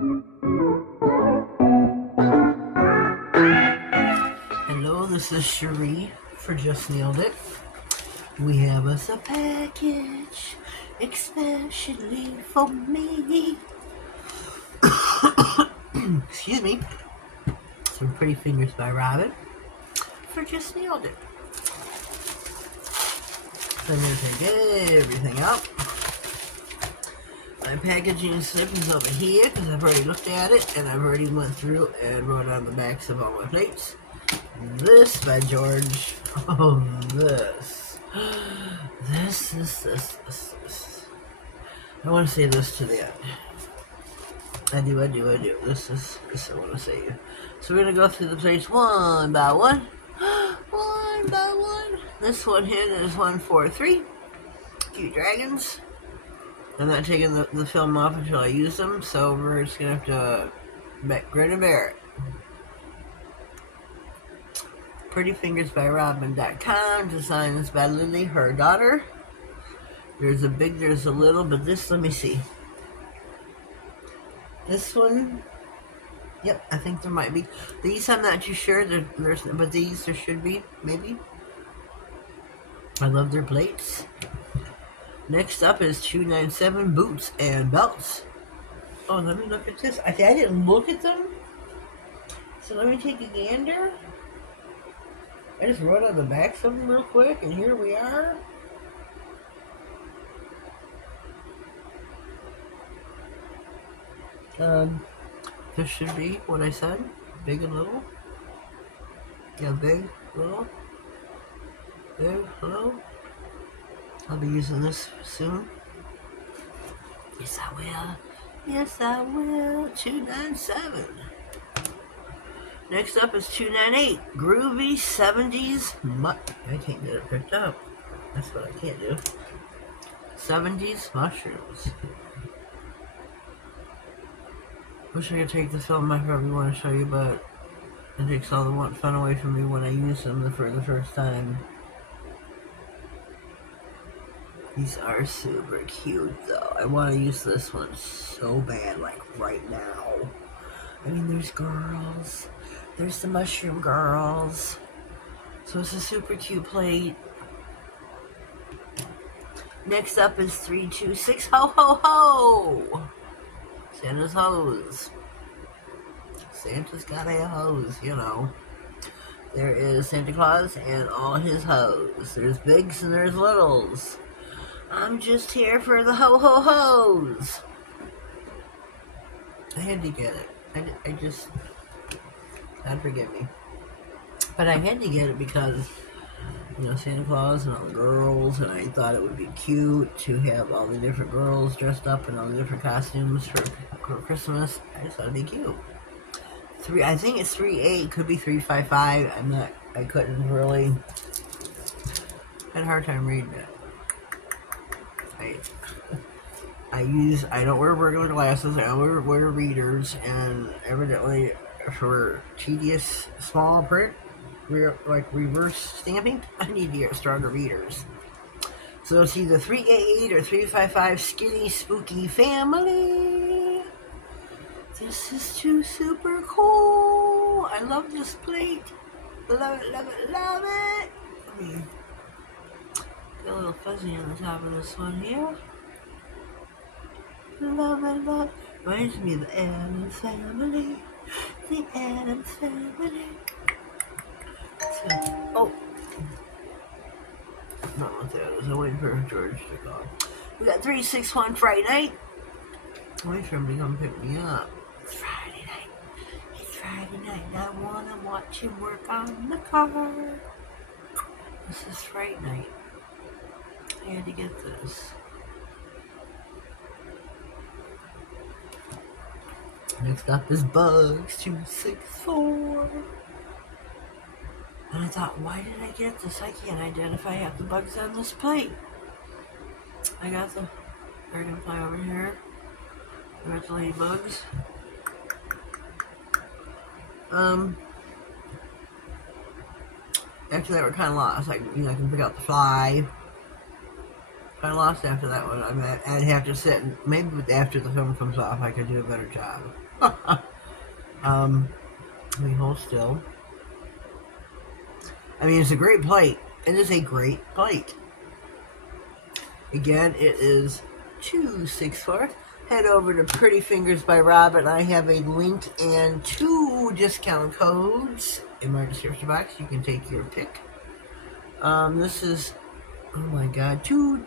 Hello, this is Cherie for Just Nailed It. We have us a package, especially for me. Excuse me. Some Pretty Fingers by Robin for Just Nailed It. So I'm going to take everything out. My packaging slip is over here because I've already looked at it and I've already went through and wrote on the backs of all my plates. This by George. Oh, this. This. I want to say this to the end. I do. This I want to say. So we're going to go through the plates one by one. One by one. This one here is 1, 4, 3. Cute dragons. I'm not taking the film off until I use them, so we're just going to have to grin and bear it. Pretty Fingers by Robin.com. Designs by Lily, her daughter. There's a big, there's a little, but this, let me see. This one, yep, I think there might be. These, I'm not too sure, but these there should be, maybe. I love their plates. Next up is 297 Boots and Belts. Oh, let me look at this. I didn't look at them. So let me take a gander. I just wrote on the back of them real quick, and here we are. This should be what I said. Big and little. Yeah, big, little. Big, little. I'll be using this soon. Yes, I will. Yes, I will. 297. Next up is 298. Groovy 70s. I can't get it picked up. That's what I can't do. 70s mushrooms. Wish I could take the film off every want to show you, but it takes all the fun away from me when I use them for the first time. These are super cute, though. I want to use this one so bad, like right now. I mean, there's girls. There's the mushroom girls. So it's a super cute plate. Next up is 326 Ho Ho Ho! Santa's hose. Santa's got a hose, you know. There is Santa Claus and all his hose. There's bigs and there's littles. I'm just here for the ho ho hos. I had to get it. I just, God forgive me. But I had to get it because, you know, Santa Claus and all the girls, and I thought it would be cute to have all the different girls dressed up in all the different costumes for Christmas. I just thought it'd be cute. I think it's 3.8, could be 3.55. I couldn't really, had a hard time reading it. I don't wear regular glasses, I wear readers, and evidently for tedious small print, like reverse stamping, I need to get stronger readers. So it's either 388 or 355 Skinny Spooky Family. This is too super cool. I love this plate. Love it, love it, love it. I mean, got a little fuzzy on the top of this one here. Love it, love it. Reminds me of the Addams Family. The Addams Family. Oh. Not what that is. I'm waiting for George to call. We got 361 Friday night. I'm waiting for him to come pick me up. It's Friday night. It's Friday night. I want to watch him work on the car. This is Friday night. I had to get this. Next up is Bugs 264. And I thought, why did I get this? I can't identify half the bugs on this plate. I got the dragonfly over here. I got the ladybugs. Actually, they were kind of lost. Like, you know, I can pick out the fly. If I lost after that one, I mean, I'd have to sit and maybe after the film comes off, I could do a better job. Let me hold still. I mean, it's a great plate. It is a great plate. Again, it is $2.64. Head over to Pretty Fingers by Robin. I have a link and 2 discount codes in my description box. You can take your pick. This is, oh my god, two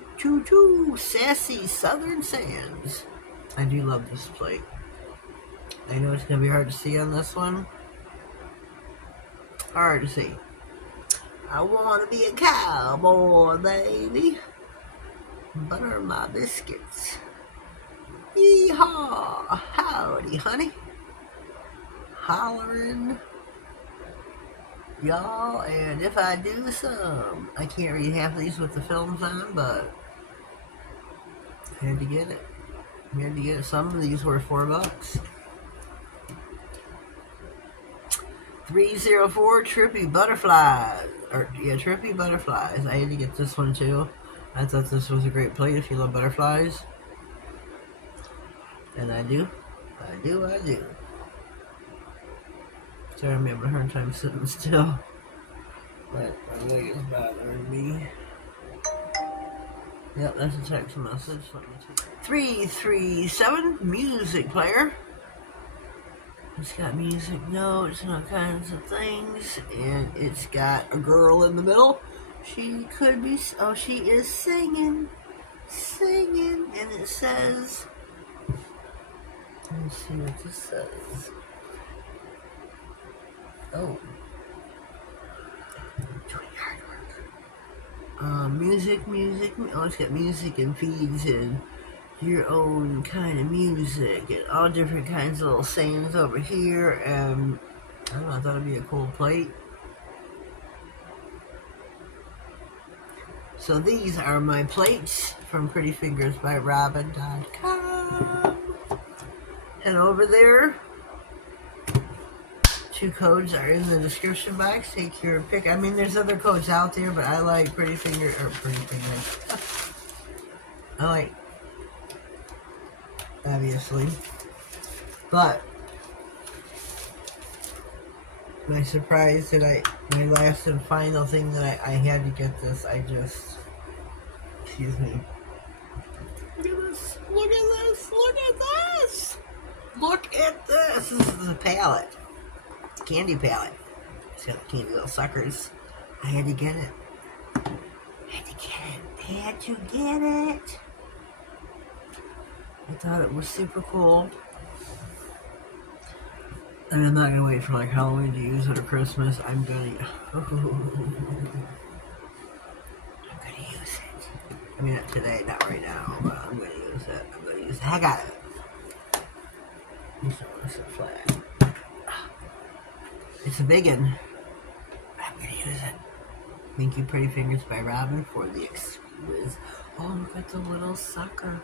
sassy Southern Sands. I do love this plate. I know it's going to be hard to see on this one. Hard to see. I want to be a cowboy, baby. Butter my biscuits. Yeehaw! Howdy, honey. Hollering. Y'all, and if I do some, I can't read half of these with the films on, but I had to get it. I had to get it. Some of these were $4. 304 Trippy Butterflies. Trippy Butterflies. I had to get this one too. I thought this was a great plate if you love butterflies. And I do. I do. Sorry, I'm having a hard time sitting still. But my leg is bothering me. Yep, that's a text message. 337 music player. It's got music notes and all kinds of things. And it's got a girl in the middle. She could be, oh, she is singing. And it says, let me see what this says. Oh. Doing hard work. Music. Oh, it's got music and feeds and your own kind of music and all different kinds of little sayings over here. And I don't know, I thought it'd be a cool plate. So these are my plates from prettyfingersbyrobin.com. And over there, 2 codes are in the description box. Take your pick. I mean, there's other codes out there, but I like Pretty Fingers. I like, obviously. But my surprise that my last and final thing that I had to get this, excuse me. Look at this. This is a palette. Candy palette. It's got the candy little suckers. I had to get it. I thought it was super cool. And I'm not going to wait for like Halloween to use it or Christmas. I'm going to use it. I mean, not today, not right now, but I'm going to use it. I got it. It's so flat. It's a big one. I'm going to use it. Thank you, Pretty Fingers by Robin, for the exquisite. Oh, look at the little sucker.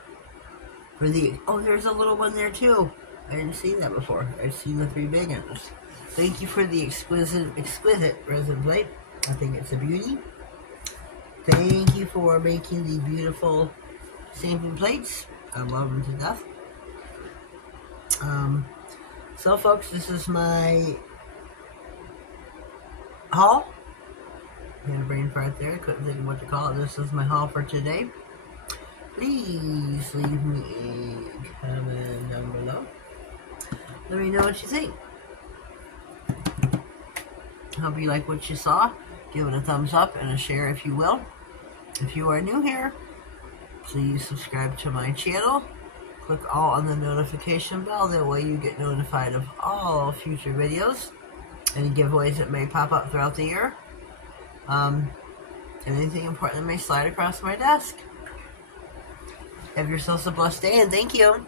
Oh, there's a little one there too. I didn't see that before. I've seen the 3 big ones. Thank you for the exquisite resin plate. I think it's a beauty. Thank you for making the beautiful stamping plates. I love them to death. So folks, this is my haul. I had a brain fart there. I couldn't think of what to call it. This is my haul for today. Please leave me a comment down below. Let me know what you think. Hope you like what you saw. Give it a thumbs up and a share if you will. If you are new here, please subscribe to my channel. Click all on the notification bell. That way you get notified of all future videos. Any giveaways that may pop up throughout the year. Anything important that may slide across my desk. Have yourselves a blessed day and thank you.